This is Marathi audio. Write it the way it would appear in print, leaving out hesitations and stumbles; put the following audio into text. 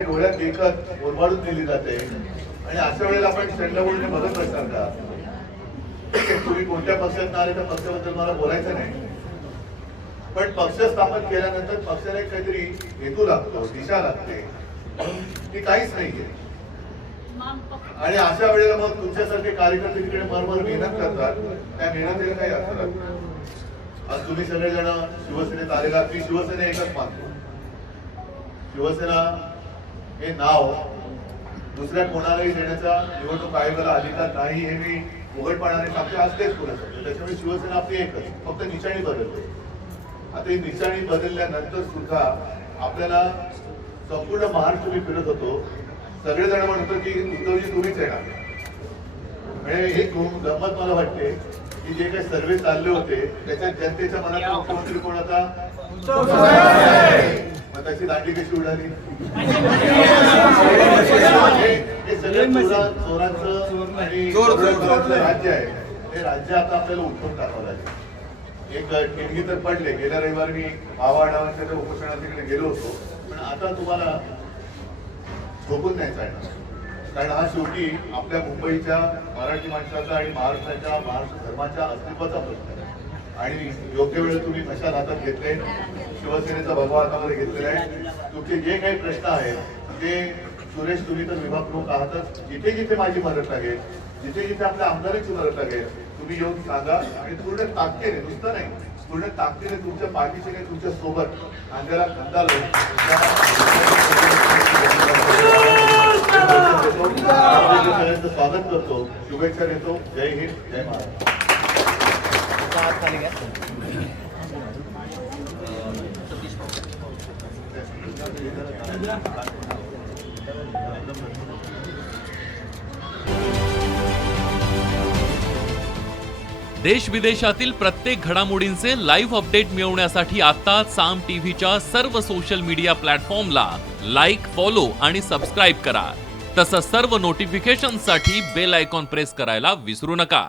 डोळ्यात एकच ओरबाडून दिली जाते आणि अशा वेळेला आपण स्टँडअपने बघत असणार का? तुम्ही कोणत्या पक्षात आले त्या पक्षाबद्दल मला बोलायचं नाही, पण पक्ष स्थापन केल्यानंतर पक्षाला एक काहीतरी हेतू लागतो, दिशा लागते, ती काहीच नाहीये. आणि अशा वेळेला मग तुमच्यासारखे कार्यकर्ते तिकडे मरमर मेहनत करतात, त्या मेहनतीला काही अर्थ लागतो. आज तुम्ही सगळेजण शिवसेनेत आलेला, मी शिवसेना एकच मानतो. शिवसेना हे नाव दुसऱ्या कोणालाही देण्याचा निवडणूक आयोगाला अधिकार नाही हे मी उघडपणाने सांगते, आज तेच बोलत होते. त्याच्यामुळे शिवसेना आपली एकच, फक्त निशाणी बदलते. आता ही निशाणी बदलल्यानंतर सुद्धा आपल्याला संपूर्ण महाराष्ट्र मी फिरत होतो, सगळेजण म्हणतो की उद्धवजी तुम्हीच येणार. म्हणजे हे गंमत मला वाटते की जे काही सर्वे चालले होते त्याच्यात जनतेच्या मनात मुख्यमंत्री कोण होता? मग त्याची दांडी कशी उडाली? हे सगळं चोरांचं आणि राज्य आहे, हे राज्य आता आपल्याला उठवून टाकावं लागेल. एक ठिणगी तर पडले. गेल्या रविवारी मी भावा आढावांच्या त्या उपोषणात तिकडे गेलो होतो, पण आता तुम्हाला झोपून नाही चालणार, कारण हा शेवटी आपल्या मुंबईच्या मराठी माणसाचा आणि महाराष्ट्राच्या महाराष्ट्र धर्माच्या अस्तित्वाचा प्रश्न आहे. आणि योग्य वेळ तुम्ही मशाल हातात घेतले, शिवसेनेचा भगवा हातामध्ये घेतलेला आहे. तुमचे जे काही प्रश्न आहेत ते सुरेश, तुम्ही तर विभाग प्रमुख आहातच, जिथे जिथे माझी मदत लागेल, जिथे जिथे आपल्या आमदारांची मदत लागेल, तुम्ही येऊन सांगा. आणि पूर्ण ताकदीने, नुसतं नाही, पूर्ण ताकदीने तुमच्या पाठीशीने, तुमच्या सोबत खांद्याला खांदा लावून सगळ्यांचं स्वागत करतो, शुभेच्छा देतो. जय हिंद, जय महाराष्ट्र. देश विदेशातील प्रत्येक घडामोडींचे लाईव्ह अपडेट मिळवण्यासाठी आता साम टीव्हीच्या सर्व सोशल मीडिया प्लॅटफॉर्मला लाईक, फॉलो आणि सबस्क्राईब करा. तसंच सर्व नोटिफिकेशनसाठी बेल आयकॉन प्रेस करायला विसरू नका.